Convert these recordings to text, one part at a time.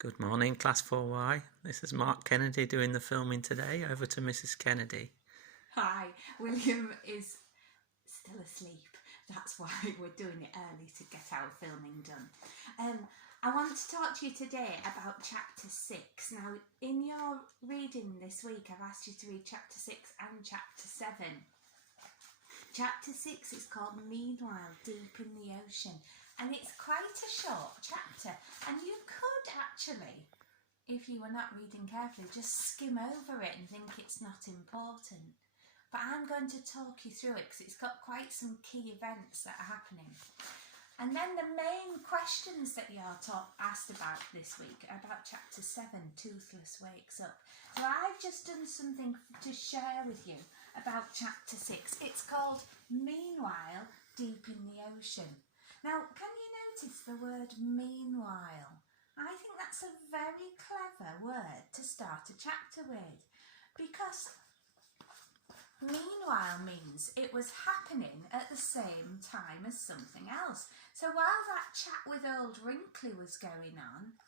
Good morning, Class 4Y. This is Mark Kennedy doing the filming today. Over to Mrs. Kennedy. Hi, William is still asleep. That's why we're doing it early to get our filming done. I want to talk to you today about chapter 6. Now, in your reading this week, I've asked you to read chapter 6 and chapter 7. Chapter 6 is called Meanwhile Deep in the Ocean, and it's quite a short chapter, and you could actually, if you were not reading carefully, just skim over it and think it's not important. But I'm going to talk you through it because it's got quite some key events that are happening. And then the main questions that you're asked about this week are about chapter 7, Toothless Wakes Up. So I've just done something to share with you about chapter 6. It's called Meanwhile Deep in the Ocean. Now, can you notice the word meanwhile? I think that's a very clever word to start a chapter with, because meanwhile means it was happening at the same time as something else. So while that chat with old Wrinkly was going on,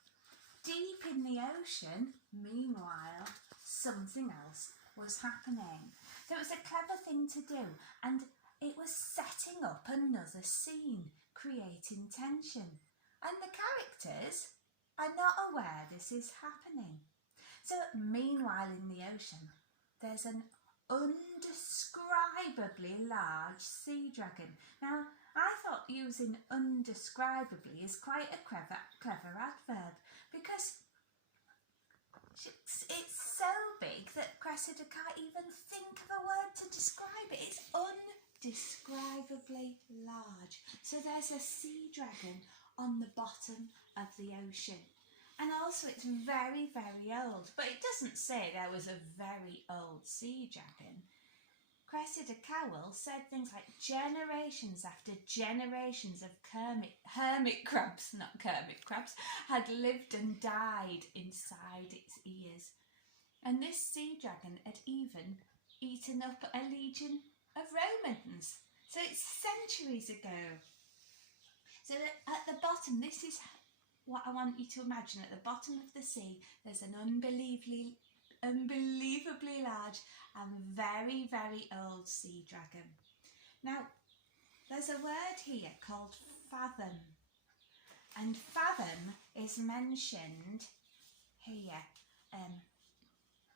deep in the ocean, meanwhile, something else was happening. So it was a clever thing to do, and it was setting up another scene, creating tension. And the characters are not aware this is happening. So meanwhile in the ocean, there's an undescribably large sea dragon. Now, I thought using undescribably is quite a clever adverb, because it's so big that Cressida can't even think of a word to describe it. It's undescribably large. So there's a sea dragon on the bottom of the ocean. And also it's very, very old. But it doesn't say there was a very old sea dragon. Cressida Cowell said things like generations after generations of hermit crabs, not Kermit crabs, had lived and died inside its ears. And this sea dragon had even eaten up a legion of Romans. So it's centuries ago. So at the bottom, this is what I want you to imagine. At the bottom of the sea, there's an unbelievably large and very, very old sea dragon. Now, there's a word here called fathom, and fathom is mentioned here.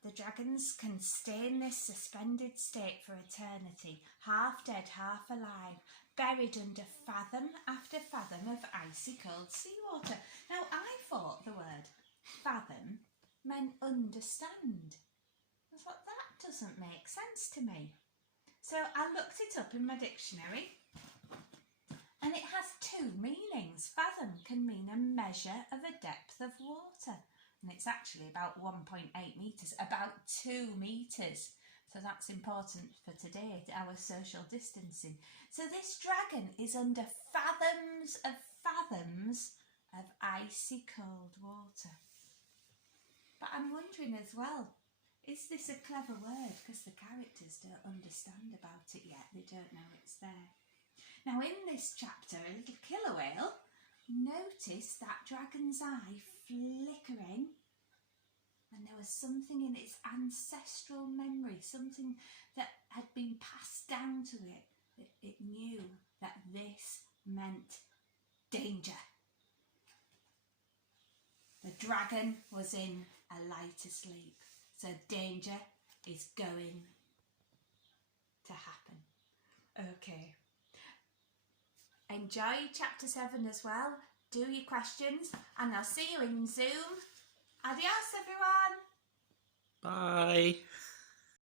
The dragons can stay in this suspended state for eternity, half dead, half alive, buried under fathom after fathom of icy cold seawater. Now, I thought the word fathom meant understand. I thought that doesn't make sense to me. So I looked it up in my dictionary, and it has two meanings. Fathom can mean a measure of a depth of water, and it's actually about 1.8 metres, about 2 metres. So that's important for today, our social distancing. So this dragon is under fathoms of icy cold water. But I'm wondering as well, is this a clever word? Because the characters don't understand about it yet. They don't know it's there. Now in this chapter, a little killer whale noticed that dragon's eye flickering, and there was something in its ancestral memory, something that had been passed down to it. It knew that this meant danger. The dragon was in a light asleep, so danger is going to happen. Okay. Enjoy chapter 7 as well. Do your questions, and I'll see you in Zoom. Adios, everyone. Bye.